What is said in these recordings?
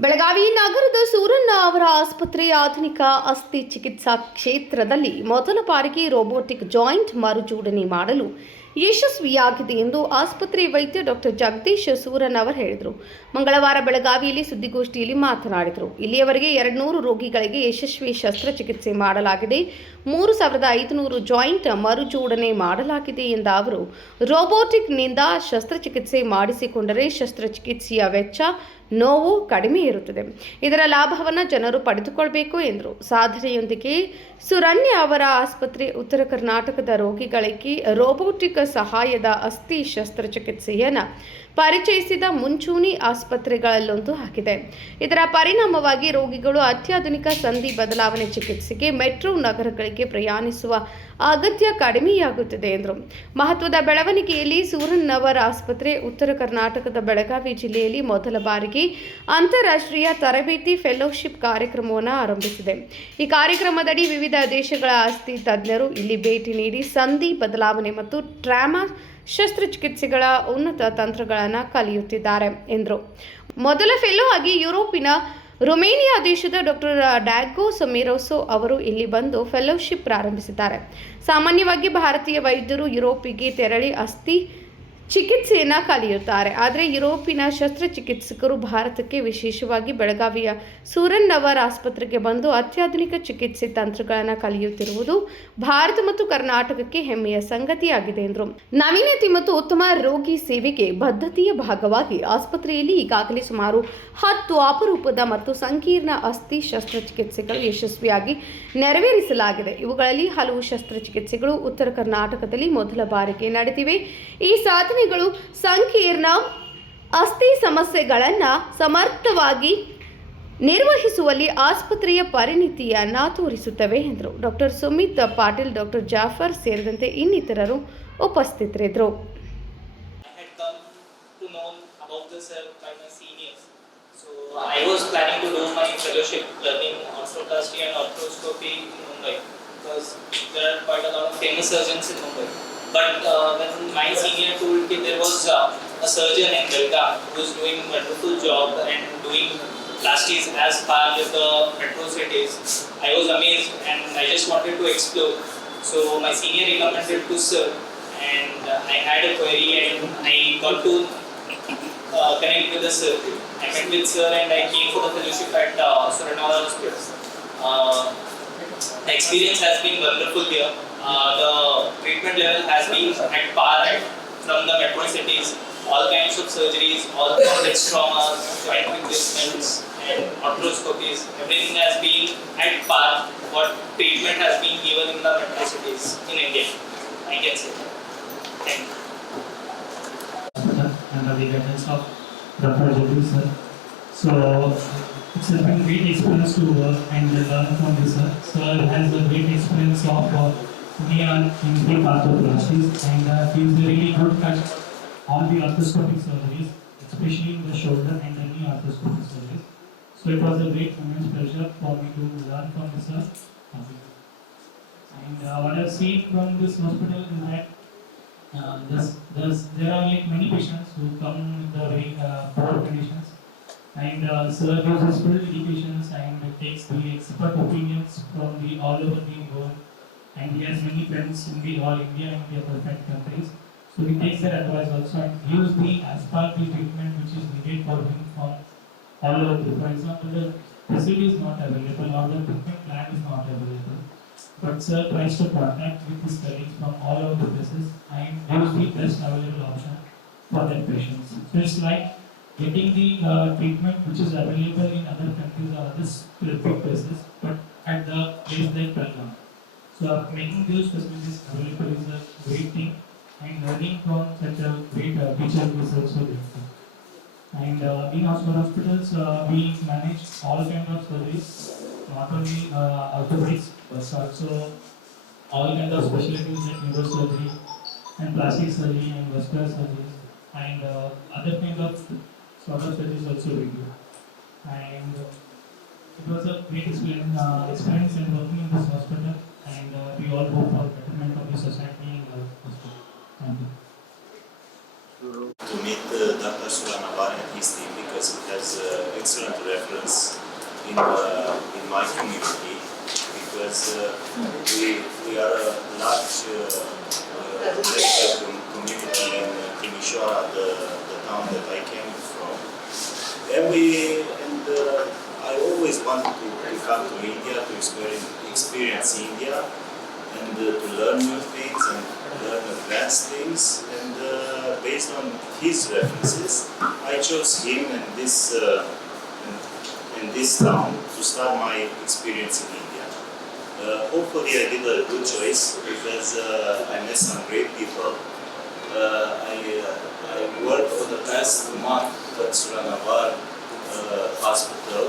ಬೆಳಗಾವಿ ನಗರದ ಸೂರಣ್ಣ ಅವರ ಆಸ್ಪತ್ರೆಯ ಆಧುನಿಕ ಅಸ್ಥಿ ಚಿಕಿತ್ಸಾ ಕ್ಷೇತ್ರದಲ್ಲಿ ಮೊದಲ ಬಾರಿಗೆ ರೋಬೋಟಿಕ್ ಜಾಯಿಂಟ್ ಮರುಜೋಡಣೆ ಮಾಡಲು ಯಶಸ್ವಿಯಾಗಿದೆ ಎಂದು ಆಸ್ಪತ್ರೆ ವೈದ್ಯ ಡಾಕ್ಟರ್ ಜಗದೀಶ್ ಸೂರನ್ ಅವರು ಹೇಳಿದರು. ಮಂಗಳವಾರ ಬೆಳಗಾವಿಯಲ್ಲಿ ಸುದ್ದಿಗೋಷ್ಠಿಯಲ್ಲಿ ಮಾತನಾಡಿದರು. ಇಲ್ಲಿಯವರೆಗೆ 200 ರೋಗಿಗಳಿಗೆ ಯಶಸ್ವಿ ಶಸ್ತ್ರಚಿಕಿತ್ಸೆ ಮಾಡಲಾಗಿದೆ. 3500 ಜಾಯಿಂಟ್ ಮರುಜೋಡಣೆ ಮಾಡಲಾಗಿದೆ ಎಂದ ಅವರು, ರೋಬೋಟಿಕ್ನಿಂದ ಶಸ್ತ್ರಚಿಕಿತ್ಸೆ ಮಾಡಿಸಿಕೊಂಡರೆ ಶಸ್ತ್ರಚಿಕಿತ್ಸೆಯ ವೆಚ್ಚ, ನೋವು ಕಡಿಮೆ ಇರುತ್ತದೆ. ಇದರ ಲಾಭವನ್ನು ಜನರು ಪಡೆದುಕೊಳ್ಳಬೇಕು ಎಂದರು. ಸಾಧನೆಯೊಂದಿಗೆ ಸುರಣ್ಯ ಅವರ ಆಸ್ಪತ್ರೆ ಉತ್ತರ ಕರ್ನಾಟಕದ ರೋಗಿಗಳಿಗೆ ರೋಬೋಟಿಕ್ ಸಹಾಯದ ಅಸ್ಥಿ ಶಸ್ತ್ರಚಿಕಿತ್ಸೆಯನ್ನು ಪರಿಚಯಿಸಿದ ಮುಂಚೂಣಿ ಆಸ್ಪತ್ರೆಗಳಲ್ಲೊಂದು ಆಗಿದೆ. ಇದರ ಪರಿಣಾಮವಾಗಿ ರೋಗಿಗಳು ಅತ್ಯಾಧುನಿಕ ಸಂಧಿ ಬದಲಾವಣೆ ಚಿಕಿತ್ಸೆಗೆ ಮೆಟ್ರೋ ನಗರಗಳಿಗೆ ಪ್ರಯಾಣಿಸುವ ಅಗತ್ಯ ಕಡಿಮೆಯಾಗುತ್ತದೆ ಎಂದರು. ಮಹತ್ವದ ಬೆಳವಣಿಗೆಯಲ್ಲಿ ಸೂರನ್ನವರ ಆಸ್ಪತ್ರೆ ಉತ್ತರ ಕರ್ನಾಟಕದ ಬೆಳಗಾವಿ ಜಿಲ್ಲೆಯಲ್ಲಿ ಮೊದಲ ಬಾರಿಗೆ ಅಂತಾರಾಷ್ಟ್ರೀಯ ತರಬೇತಿ ಫೆಲೋಶಿಪ್ ಕಾರ್ಯಕ್ರಮವನ್ನು ಆರಂಭಿಸಿದೆ. ಈ ಕಾರ್ಯಕ್ರಮದಡಿ ವಿವಿಧ ದೇಶಗಳ ಅಸ್ಥಿ ತಜ್ಞರು ಇಲ್ಲಿ ಭೇಟಿ ನೀಡಿ ಸಂಧಿ ಬದಲಾವಣೆ ಮತ್ತು ಟ್ರಾಮಾ ಶಸ್ತ್ರಚಿಕಿತ್ಸೆಗಳ ಉನ್ನತ ತಂತ್ರಗಳನ್ನು ಕಲಿಯುತ್ತಿದ್ದಾರೆ ಎಂದರು. ಮೊದಲ ಫೆಲೋ ಆಗಿ ಯುರೋಪಿನ ರೊಮೇನಿಯಾ ದೇಶದ ಡಾಕ್ಟರ್ ಡ್ಯಾಗೋ ಸಮಿರೋಸೋ ಅವರು ಇಲ್ಲಿ ಬಂದು ಫೆಲೋಶಿಪ್ ಪ್ರಾರಂಭಿಸಿದ್ದಾರೆ. ಸಾಮಾನ್ಯವಾಗಿ ಭಾರತೀಯ ವೈದ್ಯರು ಯುರೋಪಿಗೆ ತೆರಳಿ ಅಸ್ಥಿ ಚಿಕಿತ್ಸೆಯನ್ನು ಕಲಿಯುತ್ತಾರೆ. ಆದರೆ ಯುರೋಪಿನ ಶಸ್ತ್ರಚಿಕಿತ್ಸಕರು ಭಾರತಕ್ಕೆ, ವಿಶೇಷವಾಗಿ ಬೆಳಗಾವಿಯ ಸೂರನ್ನವರ ಆಸ್ಪತ್ರೆಗೆ ಬಂದು ಅತ್ಯಾಧುನಿಕ ಚಿಕಿತ್ಸೆ ತಂತ್ರಗಳನ್ನು ಕಲಿಯುತ್ತಿರುವುದು ಭಾರತ ಮತ್ತು ಕರ್ನಾಟಕಕ್ಕೆ ಹೆಮ್ಮೆಯ ಸಂಗತಿಯಾಗಿದೆ ಎಂದರು. ನವೀನತೆ ಮತ್ತು ಉತ್ತಮ ರೋಗಿ ಸೇವೆಗೆ ಬದ್ಧತೆಯ ಭಾಗವಾಗಿ ಆಸ್ಪತ್ರೆಯಲ್ಲಿ ಈಗಾಗಲೇ ಸುಮಾರು 10 ಅಪರೂಪದ ಮತ್ತು ಸಂಕೀರ್ಣ ಅಸ್ಥಿ ಶಸ್ತ್ರಚಿಕಿತ್ಸೆಗಳು ಯಶಸ್ವಿಯಾಗಿ ನೆರವೇರಿಸಲಾಗಿದೆ. ಇವುಗಳಲ್ಲಿ ಹಲವು ಶಸ್ತ್ರಚಿಕಿತ್ಸೆಗಳು ಉತ್ತರ ಕರ್ನಾಟಕದಲ್ಲಿ ಮೊದಲ ಬಾರಿಗೆ ನಡೆದಿವೆ. ಈ ಸಾಧನೆಗಳು ಸಂಕೀರ್ಣ ಅಸ್ಥಿ ಸಮಸ್ಯೆಗಳನ್ನು ಸಮರ್ಥವಾಗಿ ನಿರ್ವಹಿಸುವಲ್ಲಿ ಆಸ್ಪತ್ರೆಯ ಪರಿಣಿತಿಯನ್ನು ತೋರಿಸುತ್ತವೆ ಎಂದರು. ಡಾಕ್ಟರ್ ಸುಮಿತ್ ಪಾಟೀಲ್, ಡಾಕ್ಟರ್ ಜಾಫರ್ ಸೇರಿದಂತೆ ಇನ್ನಿತರರು ಉಪಸ್ಥಿತರಿದ್ದರು. I was planning to do my fellowship learning arthroplasty and arthroscopy in Mumbai because there are quite a lot of famous surgeons in Mumbai. But when my senior told me there was a surgeon in Belgaum who was doing a wonderful job and doing plasties as far as the metro cities, I was amazed and I just wanted to explore. So my senior recommended to sir, and I had a query and I got to connect with the sir. I met with sir and I came for the fellowship at Suranawala Hospital. The experience has been wonderful here. The treatment level has been at par from the metro cities. All kinds of surgeries, all complex traumas, joint replacements and arthroscopies. Everything has been at par what treatment has been given in the metro cities in India. I can say. Thank you. Under the guidance of Dr. Jagdish sir. So it's a great experience to work and learn from this sir. Sir has a great experience of neon implant arthroplasties and he is a really good at all the arthroscopic surgeries, especially in the shoulder and the knee arthroscopic surgeries. So it was a great immense pleasure for me to learn from this sir. And what I've seen from this hospital is that there are like many patients who come with the very poor conditions, and sir gives us full educations and takes the expert opinions from the all over the world, and he has many friends in the all India and the other countries. So he takes their advice also and gives the as part the treatment which is needed for him from all over. For example, the facility is not available or the treatment plan is not available, but sir tries to contact with his colleagues from all over the places and gives the best available option for their patients. So it's like getting the treatment which is available in other countries or other specific places, but at the place like Belgaum. So making those facilities available is a great thing, and learning from such a great teacher is also a great thing. And in hospitals, we manage all kinds of surgeries, not only orthopedics, but also all kinds of specialties like neurosurgery and plastic surgery and vascular surgeries and other kinds of sort of surgeries also we do. And it was a great experience in working in this hospital, and we all hope for betterment of the society and the hospital. Thank you. To meet Dr. Suranawala and his team because has excellent reference in my community because we are a large medical community in Timisoara, the town that I came from. I always wanted to come to India to experience India and to learn new things and learn advanced things. And based on his references, I chose him and this town to start my experience in India. Hopefully I did a good choice because I met some great people. I worked for the past month at Suranavar Hospital,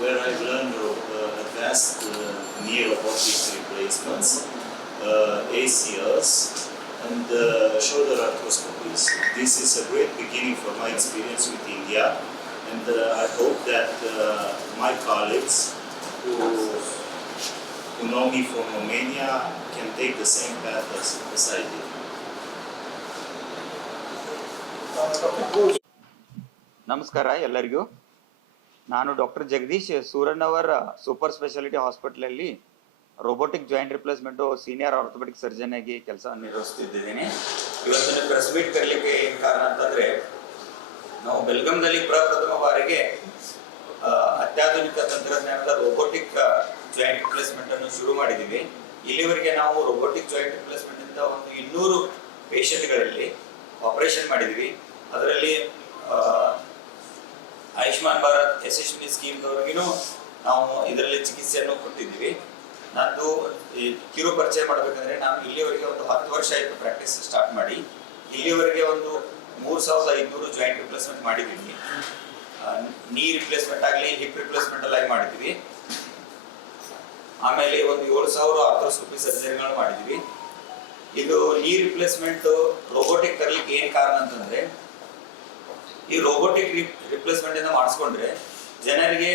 where I learned advanced knee robotic replacements, ACLs, and shoulder arthroscopies. This is a great beginning for my experience with India, and I hope that my colleagues who know me from Romania can take the same path as I did. ನಮಸ್ಕಾರ ಎಲ್ಲರಿಗೂ. ನಾನು doctor Jagadish Suranavar super speciality ಹಾಸ್ಪಿಟಲಲ್ಲಿ robotic joint replacement senior orthopaedic surgeon ಆಗಿ ಕೆಲಸ ನಿರ್ವಹಿಸ್ತಿದ್ದೇನೆ. ಇವತ್ತಿನ press meet ಕರೀಲಿಕ್ಕೆ ಏನು ಕಾರಣ ಅಂತಂದರೆ, ನಾವು ಬೆಲ್ಗಂನಲ್ಲಿ ಪ್ರಪ್ರಥಮ ಬಾರಿಗೆ ಅತ್ಯಾಧುನಿಕ ತಂತ್ರಜ್ಞಾನದ ರೋಬೋಟಿಕ್ ಜಾಯಿಂಟ್ ರಿಪ್ಲೇಸ್ಮೆಂಟನ್ನು ಶುರು ಮಾಡಿದ್ದೀವಿ. ಇಲ್ಲಿವರೆಗೆ ನಾವು ರೋಬೋಟಿಕ್ ಜಾಯಿಂಟ್ ರಿಪ್ಲೇಸ್ಮೆಂಟಿಂದ ಒಂದು 200 ಪೇಷಂಟ್ಗಳಲ್ಲಿ ಆಪರೇಷನ್ ಮಾಡಿದ್ದೀವಿ. ಅದರಲ್ಲಿ ಆಯುಷ್ಮಾನ್ ಭಾರತ್ ಯಶಸ್ವಿನಿ ಸ್ಕೀಮ್ದವ್ರಿಗೂ ನಾವು ಇದರಲ್ಲಿ ಚಿಕಿತ್ಸೆಯನ್ನು ಕೊಟ್ಟಿದ್ದೀವಿ. ನಂದು ಕಿರು ಪರಿಚಯ ಮಾಡಬೇಕಂದ್ರೆ, ನಾನು ಇಲ್ಲಿವರೆಗೆ ಒಂದು 10 ವರ್ಷ ಆಯಿತು ಪ್ರಾಕ್ಟೀಸ್ ಸ್ಟಾರ್ಟ್ ಮಾಡಿ. ಇಲ್ಲಿವರೆಗೆ ಒಂದು 3500 ಜಾಯಿಂಟ್ ರಿಪ್ಲೇಸ್ಮೆಂಟ್ ಮಾಡಿದ್ದೀವಿ. ನೀ ರಿಪ್ಲೇಸ್ಮೆಂಟ್ ಆಗಲಿ, ಹಿಪ್ ರಿಪ್ಲೇಸ್ಮೆಂಟ್ ಎಲ್ಲ ಮಾಡಿದ್ದೀವಿ. ಆಮೇಲೆ ಒಂದು 7000 ಆರ್ಥ್ರೋಸ್ಕೋಪಿ ಸರ್ಜರಿಗಳು ಮಾಡಿದ್ದೀವಿ. ಇದು ನೀ ರಿಪ್ಲೇಸ್ಮೆಂಟ್ ರೋಬೋಟಿಕ್ ತರಲಿಕ್ಕೆ ಏನು ಕಾರಣ ಅಂತಂದರೆ, ಈ ರೋಬೋಟಿಕ್ ರಿಪ್ಲೇಸ್ಮೆಂಟ್ ಇಂದ ಮಾಡಿಸ್ಕೊಂಡ್ರೆ ಜನರಿಗೆ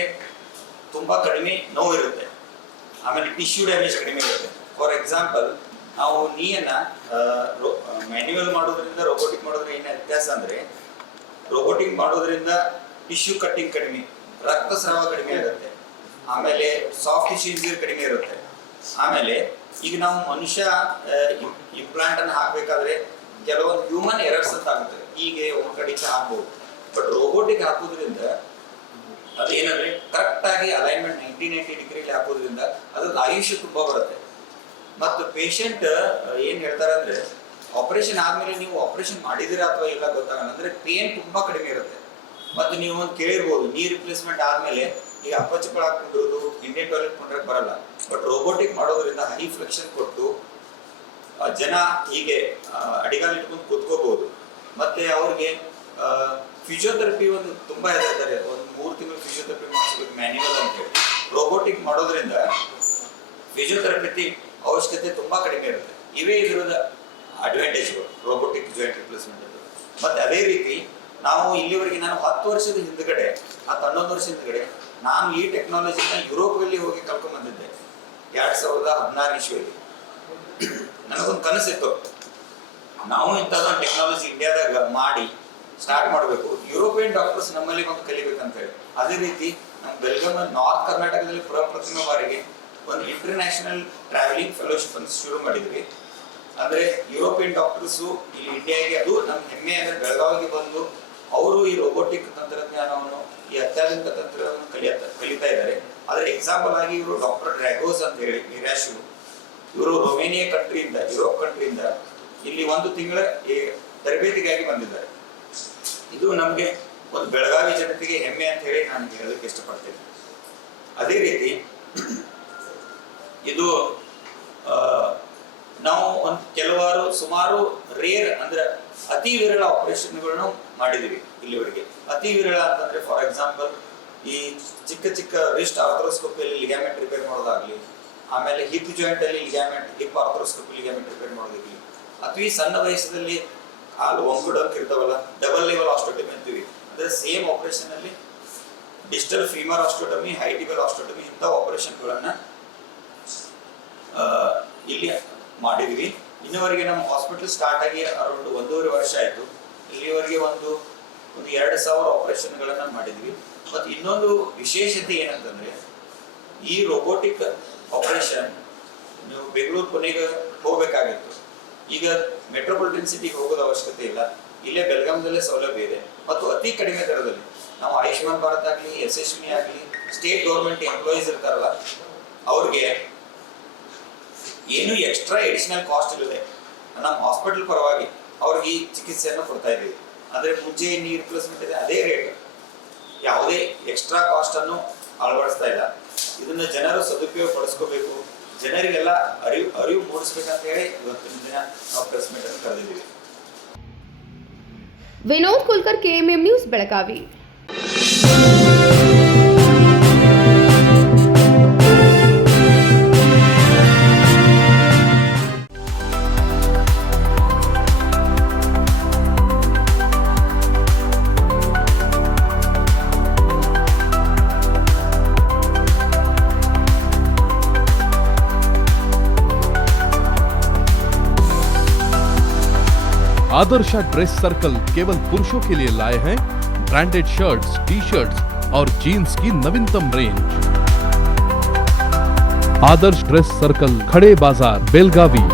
ತುಂಬ ಕಡಿಮೆ ನೋವಿರುತ್ತೆ, ಆಮೇಲೆ ಟಿಶ್ಯೂ ಡ್ಯಾಮೇಜ್ ಕಡಿಮೆ ಇರುತ್ತೆ. ಫಾರ್ ಎಕ್ಸಾಂಪಲ್, ನಾವು ನೀಯನ್ನು ಮ್ಯಾನ್ಯುವಲ್ ಮಾಡೋದ್ರಿಂದ ರೋಬೋಟಿಕ್ ಮಾಡೋದ್ರೆ ಏನು ವ್ಯತ್ಯಾಸ ಅಂದರೆ, ರೋಬೋಟಿಕ್ ಮಾಡೋದ್ರಿಂದ ಟಿಶ್ಯೂ ಕಟ್ಟಿಂಗ್ ಕಡಿಮೆ, ರಕ್ತಸ್ರಾವ ಕಡಿಮೆ ಆಗುತ್ತೆ, ಆಮೇಲೆ ಸಾಫ್ಟ್ ಟಿಶ್ಯೂ ಇಂಜರಿ ಕಡಿಮೆ ಇರುತ್ತೆ. ಆಮೇಲೆ ಈಗ ನಾವು ಮನುಷ್ಯ ಇಂಪ್ಲಾಂಟ್ ಅನ್ನು ಹಾಕಬೇಕಾದ್ರೆ ಕೆಲವೊಂದು ಹ್ಯೂಮನ್ ಎರರ್ಸ್ ಅಂತ ಆಗುತ್ತೆ, ಹೀಗೆ ಒಂದು ಕಡೆಗೆ ಹಾಕ್ಬೋದು. ಬಟ್ ರೋಬೋಟಿಕ್ ಹಾಕೋದ್ರಿಂದ ಅದೇನಂದ್ರೆ ಕರೆಕ್ಟಾಗಿ ಅಲೈನ್ಮೆಂಟ್ 90 ಡಿಗ್ರಿಲಿ ಹಾಕೋದ್ರಿಂದ ಅದ್ರದ್ದು ಆಯುಷ್ಯ ತುಂಬ ಬರುತ್ತೆ. ಮತ್ತು ಪೇಷಂಟ್ ಏನು ಹೇಳ್ತಾರೆ ಅಂದರೆ, ಆಪರೇಷನ್ ಆದಮೇಲೆ ನೀವು ಆಪರೇಷನ್ ಮಾಡಿದಿರಾ ಅಥವಾ ಇಲ್ಲ ಗೊತ್ತಾಗಲ್ಲ, ಅಂದರೆ ಪೇನ್ ತುಂಬ ಕಡಿಮೆ ಇರುತ್ತೆ. ಮತ್ತು ನೀವು ಒಂದು ಕೇಳಿರ್ಬೋದು, ನೀ ರಿಪ್ಲೇಸ್ಮೆಂಟ್ ಆದಮೇಲೆ ಈಗ ಅಪ್ಪಚ್ಚಗಳು ಹಾಕೊಂಡಿರೋದು ಇಂಡಿಯನ್ ಟಾಯ್ಲೆಟ್ ಕೊಂಡ್ರಕ್ಕೆ ಬರಲ್ಲ. ಬಟ್ ರೋಬೋಟಿಕ್ ಮಾಡೋದ್ರಿಂದ ಹೈ ಫ್ಲೆಕ್ಷನ್ ಕೊಟ್ಟು ಜನ ಹೀಗೆ ಅಡಿಗಾಲ್ ಇಟ್ಕೊಂಡು ಕೂತ್ಕೋಬಹುದು. ಮತ್ತೆ ಅವ್ರಿಗೆ ಫಿಸಿಯೋಥೆರಪಿ ಒಂದು ತುಂಬಾ ಇದ್ದಾರೆ, ಒಂದು 3 ತಿಂಗಳು ಫಿಸಿಯೋಥೆರಪಿ ಮಾಡಿಸ್ಬೇಕು ಮ್ಯಾನ್ಯುವಲ್ ಅಂತ ಹೇಳಿ. ರೋಬೋಟಿಕ್ ಮಾಡೋದ್ರಿಂದ ಫಿಸಿಯೋಥೆರಪಿ ಅವಶ್ಯಕತೆ ತುಂಬಾ ಕಡಿಮೆ ಇರುತ್ತೆ. ಇವೇ ಇದರದ ಅಡ್ವಾಂಟೇಜ್ಗಳು ರೋಬೋಟಿಕ್ ಜಾಯಿಂಟ್ ರಿಪ್ಲೇಸ್ಮೆಂಟ್. ಮತ್ತೆ ಅದೇ ರೀತಿ ನಾವು ಇಲ್ಲಿವರೆಗೆ ನಾನು 10 ವರ್ಷದ ಹಿಂದ್ಗಡೆ 11 ವರ್ಷದ ಹಿಂದ್ಗಡೆ ನಾನು ಈ ಟೆಕ್ನಾಲಜಿನ ಯುರೋಪಲ್ಲಿ ಹೋಗಿ ಕಲ್ಕೊಂಡ್ ಬಂದಿದ್ದೆ 2016 ಇಸ್ವಿಯಲ್ಲಿ. ನನಗೊಂದು ಕನಸಿತ್ತು, ನಾವು ಇಂಥದ್ದೊಂದು ಟೆಕ್ನಾಲಜಿ ಇಂಡಿಯಾದಾಗ ಮಾಡಿ ಸ್ಟಾರ್ಟ್ ಮಾಡಬೇಕು, ಯುರೋಪಿಯನ್ ಡಾಕ್ಟರ್ಸ್ ನಮ್ಮಲ್ಲಿ ಬಂದು ಕಲಿಬೇಕಂತ ಹೇಳಿ. ಅದೇ ರೀತಿ ನಮ್ಮ ಬೆಲ್ಗಮ್ ನಾರ್ತ್ ಕರ್ನಾಟಕದಲ್ಲಿ ಪ್ರಪ್ರಥಮ ಬಾರಿಗೆ ಒಂದು ಇಂಟರ್ನ್ಯಾಷನಲ್ ಟ್ರಾವೆಲಿಂಗ್ ಫೆಲೋಶಿಪ್ ಅಂತ ಶುರು ಮಾಡಿದ್ವಿ. ಅಂದರೆ ಯುರೋಪಿಯನ್ ಡಾಕ್ಟರ್ಸು ಇಲ್ಲಿ ಇಂಡಿಯಾಗೆ, ಅದು ನಮ್ಮ ಹೆಮ್ಮೆ ಅಂದರೆ ಬೆಳಗಾವಿಗೆ ಬಂದು ಅವರು ಈ ರೋಬೋಟಿಕ್ ತಂತ್ರಜ್ಞಾನವನ್ನು, ಈ ಅತ್ಯಾಧುನಿಕ ತಂತ್ರವನ್ನು ಕಲಿತಾ ಇದ್ದಾರೆ. ಅದರ ಎಕ್ಸಾಂಪಲ್ ಆಗಿ ಇವರು ಡಾಕ್ಟರ್ ಡ್ರ್ಯಾಗೋಸ್ ಅಂತ ಹೇಳಿ ನಿರಾಶು, ಇವರು ರೊಮೇನಿಯಾ ಕಂಟ್ರಿಯಿಂದ, ಯುರೋಪ್ ಕಂಟ್ರಿಯಿಂದ ಇಲ್ಲಿ 1 ತಿಂಗಳ ತರಬೇತಿಗಾಗಿ ಬಂದಿದ್ದಾರೆ. ಇದು ನಮಗೆ ಒಂದು ಬೆಳಗಾವಿ ಜನತೆಗೆ ಹೆಮ್ಮೆ ಅಂತ ಹೇಳಿ ನಾನು ಹೇಳೋದಕ್ಕೆ ಇಷ್ಟಪಡ್ತೇನೆ. ಅದೇ ರೀತಿ ಇದು ನಾವು ಒಂದು ಸುಮಾರು ರೇರ್ ಅಂದ್ರೆ ಅತಿ ವಿರಳ ಆಪರೇಷನ್ಗಳನ್ನು ಮಾಡಿದ್ದೀವಿ ಇಲ್ಲಿವರೆಗೆ. ಅತಿ ವಿರಳ ಅಂತಂದ್ರೆ ಫಾರ್ ಎಕ್ಸಾಂಪಲ್ ಈ ಚಿಕ್ಕ ರಿಸ್ಟ್ ಆರ್ಥ್ರೋಸ್ಕೋಪಿಯಲ್ಲಿ ಲಿಗಾಮೆಂಟ್ ರಿಪೇರ್ ಮಾಡೋದಾಗ್ಲಿ, ಆಮೇಲೆ ಹಿಪ್ ಜಾಯಿಂಟ್ ಅಲ್ಲಿ ಹಿಪ್ ಆರ್ಥ್ರೋಸ್ಕೋಪಿ ಲಿಗಾಮೆಂಟ್ ರಿಪೇರ್ ಮಾಡೋದಾಗ್ಲಿ, ಅಥವಾ ಸಣ್ಣ ವಯಸ್ಸಲ್ಲಿ ಕಾಲು ಒಂಗುಡಕ್ಕೆ ಇರ್ತಾವಲ್ಲ, ಡಬಲ್ ಲೆವೆಲ್ ಆಸ್ಟೋಟಮಿ ಅಂತೀವಿ. ಅಂದ್ರೆ ಸೇಮ್ ಆಪರೇಷನ್ ಅಲ್ಲಿ ಡಿಜಿಟಲ್ ಫೀಮರ್ ಆಸ್ಟೋಟಮಿ, ಹೈಟಿಬಲ್ ಆಸ್ಟೋಟಮಿ ಇಂಥ ಆಪರೇಷನ್ಗಳನ್ನ ಇಲ್ಲಿ ಮಾಡಿದ್ವಿ. ಇನ್ನುವರೆಗೆ ನಮ್ಮ ಹಾಸ್ಪಿಟಲ್ ಸ್ಟಾರ್ಟ್ ಆಗಿ ಅರೌಂಡ್ 1.5 ವರ್ಷ ಆಯಿತು. ಇಲ್ಲಿವರೆಗೆ ಒಂದು ಒಂದು 2,000 ಆಪರೇಷನ್ಗಳನ್ನ ಮಾಡಿದ್ವಿ. ಮತ್ತು ಇನ್ನೊಂದು ವಿಶೇಷತೆ ಏನಂತಂದ್ರೆ ಈ ರೋಬೋಟಿಕ್ ಆಪರೇಷನ್ ನೀವು ಬೆಂಗಳೂರು ಪುಣೆಗೆ ಹೋಗ್ಬೇಕಾಗಿತ್ತು. ಈಗ ಮೆಟ್ರೋಪಾಲಿಟನ್ ಸಿಟಿಗೆ ಹೋಗೋದು ಅವಶ್ಯಕತೆ ಇಲ್ಲ. ಇಲ್ಲೇ ಬೆಳಗಾಂದಲ್ಲೇ ಸೌಲಭ್ಯ ಇದೆ ಮತ್ತು ಅತಿ ಕಡಿಮೆ ದರದಲ್ಲಿ. ನಾವು ಆಯುಷ್ಮಾನ್ ಭಾರತ್ ಆಗಲಿ, ಯಶಸ್ವಿನಿ ಆಗಲಿ, ಸ್ಟೇಟ್ ಗೌರ್ಮೆಂಟ್ ಎಂಪ್ಲಾಯೀಸ್ ಇರ್ತಾರಲ್ಲ ಅವ್ರಿಗೆ ಏನು ಎಕ್ಸ್ಟ್ರಾ ಎಡಿಷನಲ್ ಕಾಸ್ಟ್ ಇಲ್ಲದೆ ನಮ್ಮ ಹಾಸ್ಪಿಟಲ್ ಪರವಾಗಿ ಅವ್ರಿಗೆ ಈ ಚಿಕಿತ್ಸೆಯನ್ನು ಕೊಡ್ತಾ ಇದ್ದೀವಿ. ಅಂದರೆ ಮುಂಚೆ ನೀ ರಿಪ್ಲೇಸ್ಮೆಂಟ್ ಇದೆ ಅದೇ ರೇಟ್, ಯಾವುದೇ ಎಕ್ಸ್ಟ್ರಾ ಕಾಸ್ಟ್ ಅನ್ನು ಅಳವಡಿಸ್ತಾ ಇಲ್ಲ. ಇದನ್ನ ಜನರು ಸದುಪಯೋಗ ಪಡಿಸ್ಕೋಬೇಕು, ಜನರಿಗೆಲ್ಲ ಅರಿವು ಮೂಡಿಸ್ಬೇಕಂತ ಹೇಳಿ ಇವತ್ತಿನ ದಿನ ನಾವು ಪ್ರೆಸ್ ಮೀಟ್ ಅನ್ನು ಕರೆದಿದ್ದೀವಿ. Vinod Kulkar, KMM news, Belagavi. Adarsha dress circle केवल पुरुषों के लिए लाए हैं ब्रांडेड शर्ट्स, टी-शर्ट्स और जीन्स की नवीनतम रेंज। आदर्श ड्रेस सर्कल, खड़े बाजार, बेलगावी।